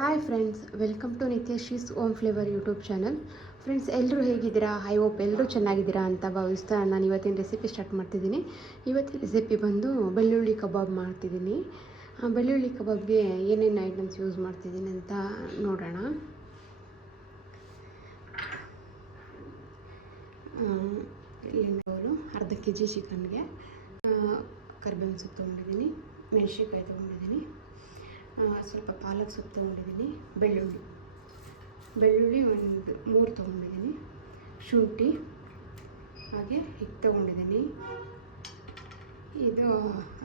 Hi friends, welcome to Nithyashree's Om flavour YouTube channel. Friends, ಎಲ್ಲರೂ ಹೇಗಿದ್ದೀರಾ? I hope ಎಲ್ಲರೂ ಚೆನ್ನಾಗಿದ್ದೀರಾ ಅಂತ ಭಾವಿಸ್ತಾ ನಾನು ಇವತ್ತಿನ ರೆಸಿಪಿ ಸ್ಟಾರ್ಟ್ ಮಾಡ್ತಿದ್ದೀನಿ. ಇವತ್ತಿನ ರೆಸಿಪಿ ಬಂದು ಬೆಳ್ಳುಳ್ಳಿ ಕಬಾಬ್ ಮಾಡ್ತಿದ್ದೀನಿ. ಬೆಳ್ಳುಳ್ಳಿ ಕಬಾಬ್ಗೆ ಏನೇನು ಐಟಮ್ಸ್ ಯೂಸ್ ಮಾಡ್ತಿದ್ದೀನಿ ಅಂತ ನೋಡೋಣ. ಇಲ್ಲಿಂದವರು ಅರ್ಧ kg ಚಿಕನ್ಗೆ ಕರಿಬೇವಿನ ಸೊಪ್ಪು ತೊಗೊಂಡಿದ್ದೀನಿ, ಮೆಣಸಿನ್ಕಾಯಿ ತೊಗೊಂಡಿದ್ದೀನಿ, ಸ್ವಲ್ಪ ಪಾಲಕ್ ಸೊಪ್ಪು ತೊಗೊಂಡಿದ್ದೀನಿ, ಬೆಳ್ಳುಳ್ಳಿ ಒಂದು 3 ತೊಗೊಂಡಿದ್ದೀನಿ, ಶುಂಠಿ ಹಾಗೆ ಹಿಟ್ಟು ತೊಗೊಂಡಿದ್ದೀನಿ. ಇದು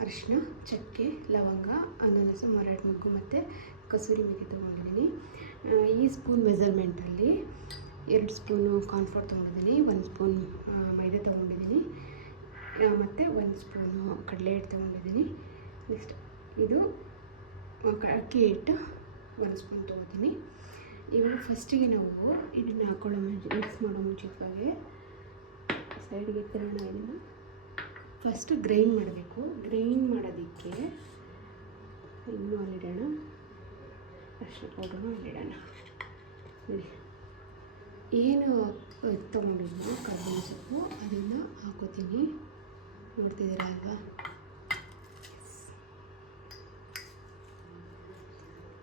ಅರಿಶಿನ, ಚಕ್ಕೆ, ಲವಂಗ, ಅನಾನಸು, ಮರಾಠಿ ಮೊಗ್ಗು ಮತ್ತು ಕಸೂರಿ ಮೇಥಿ ತೊಗೊಂಡಿದ್ದೀನಿ. ಈ ಸ್ಪೂನ್ ಮೆಜರ್ಮೆಂಟಲ್ಲಿ 2 ಸ್ಪೂನು ಕಾರ್ನ್ಫ್ಲೋರ್ ತೊಗೊಂಡಿದ್ದೀನಿ, 1 ಸ್ಪೂನ್ ಮೈದಾ ತೊಗೊಂಡಿದ್ದೀನಿ ಮತ್ತು 1 ಸ್ಪೂನು ಕಡಲೆ ಹಿಟ್ಟು ತೊಗೊಂಡಿದ್ದೀನಿ. ನೆಕ್ಸ್ಟ್ ಇದು ಅಕ್ಕಿ ಹಿಟ್ಟು 1 ಸ್ಪೂನ್ ತೊಗೋತೀನಿ. ಇವಾಗ ಫಸ್ಟಿಗೆ ನಾವು ಇದನ್ನು ಹಾಕೊಳ್ಳೋ ಮಿಕ್ಸ್ ಮಾಡೋ ಮುಂಚಿತವಾಗಿ ಸೈಡ್ಗೆ ಇಟ್ಟಿರೋಣ. ಇದನ್ನು ಫಸ್ಟು ಗ್ರೈಂಡ್ ಮಾಡಬೇಕು. ಗ್ರೈಂಡ್ ಮಾಡೋದಕ್ಕೆ ಇನ್ನೂ ಅಲ್ಲಿಡೋಣ, ಅರಿಶಿನ ಪೌಡರ್ನು ಅಲ್ಲಿಡೋಣ. ಏನು ತೊಗೊಂಡಿದ್ನೋ ಕರಿಬೇವಿನ ಸೊಪ್ಪು ಅದನ್ನು ಹಾಕೋತೀನಿ. ನೋಡ್ತಿದ್ದೀರಾ ಅಲ್ವಾ?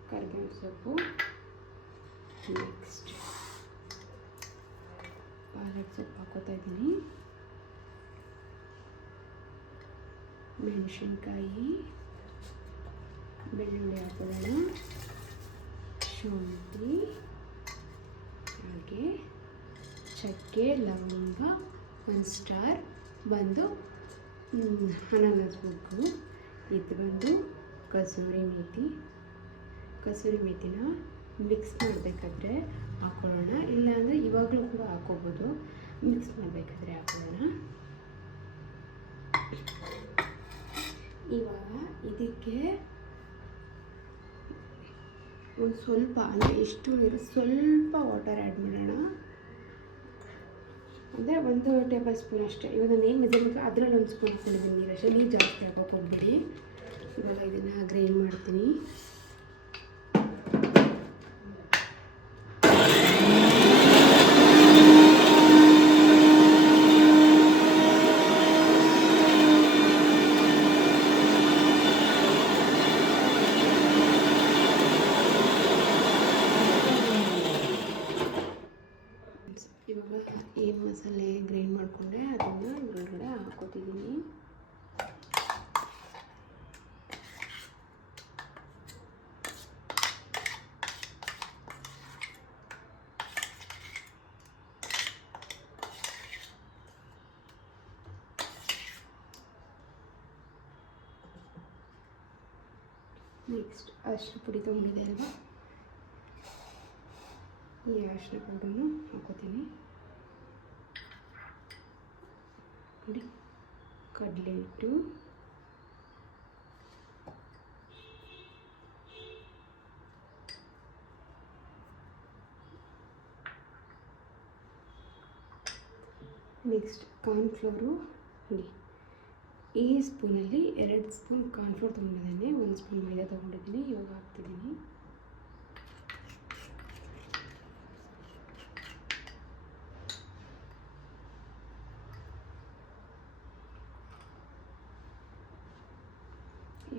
ಕರಿಬೇವಿನ ಸೊಪ್ಪು, ನೆಕ್ಸ್ಟ್ ಪಾಲಕ್ ಸೊಪ್ಪು ಹಾಕೋತಾ ಇದ್ದೀನಿ, ಮೆಣಸಿನ್ಕಾಯಿ, ಬೆಳ್ಳುಳ್ಳಿ ಹಾಕೋಣ, ಶುಂಠಿ ಹಾಗೆ ಚಕ್ಕೆ, ಲವಂಗ, 1 ಸ್ಟಾರ್ ಬಂದು ಅನಾನಸ್ ಮೊಗ್ಗು, ಇದು ಬಂದು ಕಸೂರಿ ಮೇಥಿನ ಮಿಕ್ಸ್ ಮಾಡಬೇಕಾದ್ರೆ ಹಾಕೊಳ್ಳೋಣ. ಇಲ್ಲಾಂದರೆ ಇವಾಗಲೂ ಕೂಡ ಹಾಕೋಬೋದು. ಮಿಕ್ಸ್ ಮಾಡಬೇಕಾದ್ರೆ ಹಾಕೊಳ್ಳೋಣ. ಇವಾಗ ಇದಕ್ಕೆ ಒಂದು ಸ್ವಲ್ಪ, ಅಂದರೆ ಎಷ್ಟು ನೀರು, ಸ್ವಲ್ಪ ವಾಟರ್ ಆ್ಯಡ್ ಮಾಡೋಣ. ಅಂದರೆ 1 ಟೇಬಲ್ ಸ್ಪೂನ್ ಅಷ್ಟೇ. ಇವಾಗ ನಾನು ಏನು ಮೆಜರ್ಮೆಂಟ್ ಅದರಲ್ಲಿ 1 ಸ್ಪೂನ್ ಹಾಕೊಂಡಿದ್ದೀನಿ ನೀರು ಅಷ್ಟೇ. ನೀರು ಜಾಸ್ತಿ ಹಾಕೋಕೆ ಹೋಗ್ಬೇಡಿ. ಇವಾಗ ಇದನ್ನು ಗ್ರೈಂಡ್ ಮಾಡ್ತೀನಿ. ಇವಾಗ ಏನು ಮಸಾಲೆ ಗ್ರೈಂಡ್ ಮಾಡಿಕೊಂಡೆ ಅದನ್ನು ಒಳಗಡೆ ಹಾಕೋತಿದ್ದೀನಿ. ನೆಕ್ಸ್ಟ್ ಅರಿಶಿನ ಪುಡಿ ತೊಗೊಂಡಿದೆ ಅಲ್ವಾ, ಈ ಅರಿಶಿನ ಪೌಡರನ್ನು ಹಾಕೋತೀನಿ. ನೋಡಿ, ಕಡಲೆ ಹಿಟ್ಟು, ನೆಕ್ಸ್ಟ್ ಕಾರ್ನ್ಫ್ಲೋರು. ನೋಡಿ, ಈ ಸ್ಪೂನಲ್ಲಿ 2 ಸ್ಪೂನ್ ಕಾರ್ನ್ಫ್ಲೋರ್ ತೊಗೊಂಡಿದ್ದೀನಿ, 1 ಸ್ಪೂನ್ ಮೈದಾ ತೊಗೊಂಡಿದ್ದೀನಿ. ಇವಾಗ ಹಾಕ್ತಿದ್ದೀನಿ.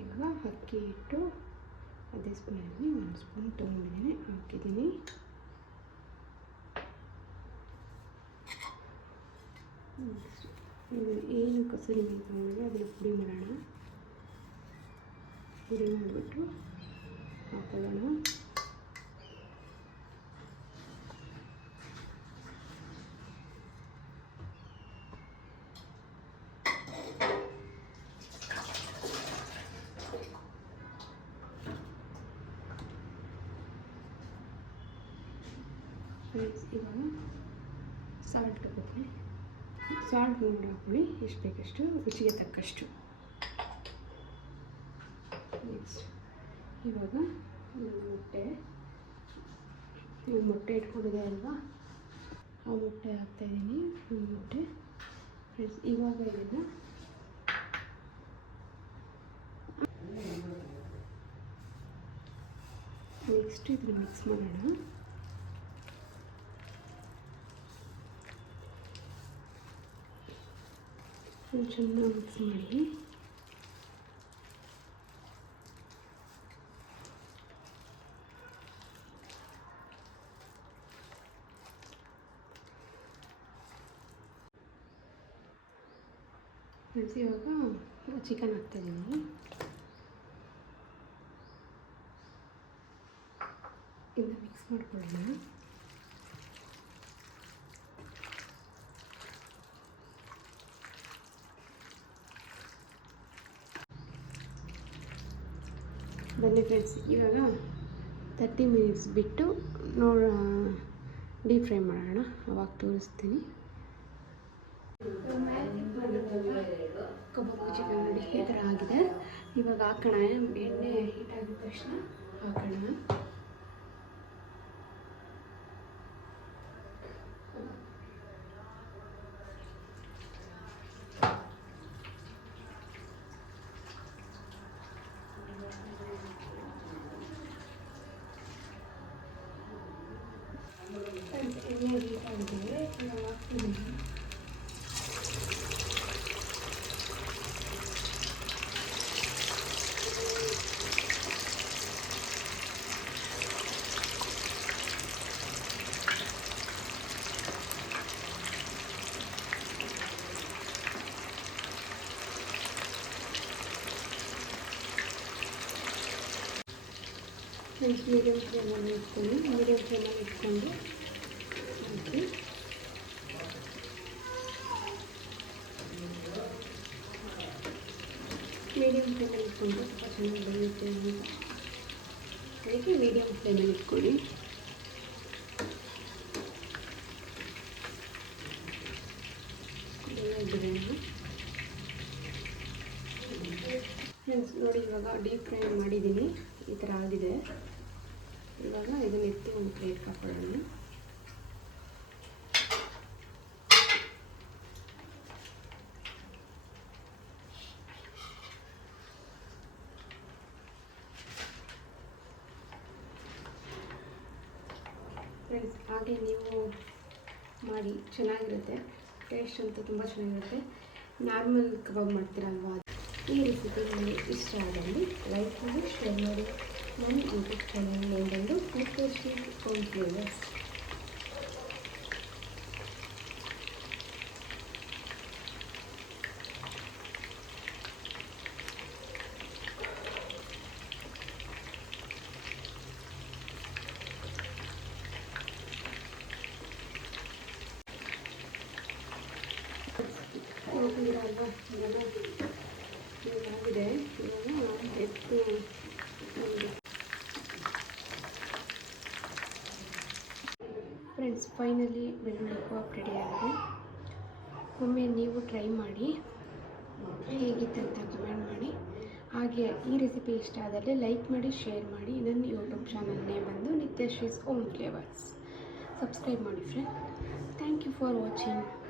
ಇವಾಗ ಅಕ್ಕಿ ಹಿಟ್ಟು ಅದೇ ಸ್ಪೂನಲ್ಲಿ 1 ಸ್ಪೂನ್ ತೊಗೊಂಡಿದ್ದೀನಿ, ಹಾಕಿದ್ದೀನಿ. ಇದು ಏನು ಕಸೂರಿ ಮೇಥಿ ತೊಗೊಂಡಿದ್ರೆ ಅದನ್ನು ಪುಡಿ ಮಾಡೋಣ. ಪುಡಿ ಮಾಡಿಬಿಟ್ಟು ಹಾಕೊಳ್ಳೋಣ. ಇವಾಗ ಸಾಲ್ಟ್ ಹಾಕೋತೀನಿ. ಸಾಲ್ಟ್ ನೋಡಿ ಹಾಕೊಳ್ಳಿ, ಎಷ್ಟು ಬೇಕಷ್ಟು, ರುಚಿಗೆ ತಕ್ಕಷ್ಟು. ನೆಕ್ಸ್ಟ್ ಇವಾಗ ಮೊಟ್ಟೆ ಇಟ್ಕೊಂಡಿದೆ ಅಲ್ವಾ, ಆ ಮೊಟ್ಟೆ ಹಾಕ್ತಾಯಿದ್ದೀನಿ. 1 ಮೊಟ್ಟೆ. ಫ್ರೆಂಡ್ಸ್, ಇವಾಗ ಇದನ್ನು ನೆಕ್ಸ್ಟ್ ಇದನ್ನು ಮಿಕ್ಸ್ ಮಾಡೋಣ. ಚೆನ್ನಾಗಿ ಮಿಕ್ಸ್ ಮಾಡಿ ಫ್ರೆಂಡ್ಸ್, ಇವಾಗ ಚಿಕನ್ ಹಾಕ್ತಾಯಿದ್ದೀನಿ. ಇನ್ನು ಮಿಕ್ಸ್ ಮಾಡ್ಕೊಳ್ಳೋಣ. ಬನ್ನಿ ಫ್ರೆಂಡ್ಸ್, ಇವಾಗ 30 ಮಿನಿಟ್ಸ್ ಬಿಟ್ಟು ಡೀಪ್ ಫ್ರೈ ಮಾಡೋಣ. ಅವಾಗ ತೋರಿಸ್ತೀನಿ. ಕಬಾಬ್ ಚಿಕನ್ ನೋಡಿ ಈ ಥರ ಆಗಿದೆ. ಇವಾಗ ಹಾಕೋಣ. ಎಣ್ಣೆ ಹೀಟ್ ಆಗಿದ ತಕ್ಷಣ ಹಾಕೋಣ. ಎಣ್ಣೆ ಹೀಟ್ ಆಗಿದೆ. ಇವಾಗ ಹಾಕ್ತೀನಿ. ಫ್ರೆಂಡ್ಸ್, ಮೀಡಿಯಮ್ ಫ್ಲೇಮಲ್ಲಿ ಇಟ್ಕೊಂಡು ಹಾಕಿ ಮೀಡಿಯಮ್ ಫ್ಲೇಮಲ್ಲಿ ಇಟ್ಕೊಂಡು ಸ್ವಲ್ಪ ಚೆನ್ನಾಗಿ ಬೆಳೆಯುತ್ತೆ ಅಂತ ಅದಕ್ಕೆ ಮೀಡಿಯಮ್ ಫ್ಲೇಮಲ್ಲಿ ಇಟ್ಕೊಳ್ಳಿ. ಫ್ರೆಂಡ್ಸ್ ನೋಡಿ, ಇವಾಗ ಡೀಪ್ ಫ್ರೈ ಮಾಡಿದ್ದೀನಿ. ಈ ಥರ ಆಗಿದೆ. ಇವಾಗ ಇದನ್ನು ಎತ್ತಿ ಒಂದು ಪ್ಲೇಟ್ ಹಾಕೊಳ್ಳೋಣ. ಫ್ರೆಂಡ್ಸ್, ಹಾಗೆ ನೀವು ಮಾಡಿ ಚೆನ್ನಾಗಿರುತ್ತೆ. ಟೇಸ್ಟ್ ಅಂತೂ ತುಂಬ ಚೆನ್ನಾಗಿರುತ್ತೆ. ನಾರ್ಮಲ್ ಕಬಾಬ್ ಮಾಡ್ತೀರಲ್ವಾ, ಈ ರೆಸಿಪಿ ನಿಮಗೆ ಇಷ್ಟ ಆದಲ್ಲಿ ಲೈಕ್ ಮಾಡಿ, ಶೇರ್ ಮಾಡಿ. ನನ್ನ ಯೂಟ್ಯೂಬ್ ಚಾನಲ್ ನೇಮ್ ಬಂದು ನಿತ್ಯ ಶ್ರೀಸ್ ಹೋಮ್ ಫ್ಲೇವರ್ಸ್. ಅಲ್ವಾ ಆಗಿದೆ. ಇವಾಗ ಎತ್ತು ಫ್ರೆಂಡ್ಸ್, ಫೈನಲಿ ಬೆಳ್ಳುಳ್ಳಿ ಕಬಾಬ್ ರೆಡಿ ಆಗಿದೆ. ಒಮ್ಮೆ ನೀವು ಟ್ರೈ ಮಾಡಿ ಹೇಗಿತ್ತಂತ ಕಮೆಂಟ್ ಮಾಡಿ. ಹಾಗೆ ಈ ರೆಸಿಪಿ ಇಷ್ಟ ಆದಲ್ಲಿ ಲೈಕ್ ಮಾಡಿ, ಶೇರ್ ಮಾಡಿ. ನನ್ನ ಯೂಟ್ಯೂಬ್ ಚಾನಲ್ ನೇಮ್ ಬಂದು Nitya Shree's home flavours. Subscribe ಮಾಡಿ friend. Thank you for watching.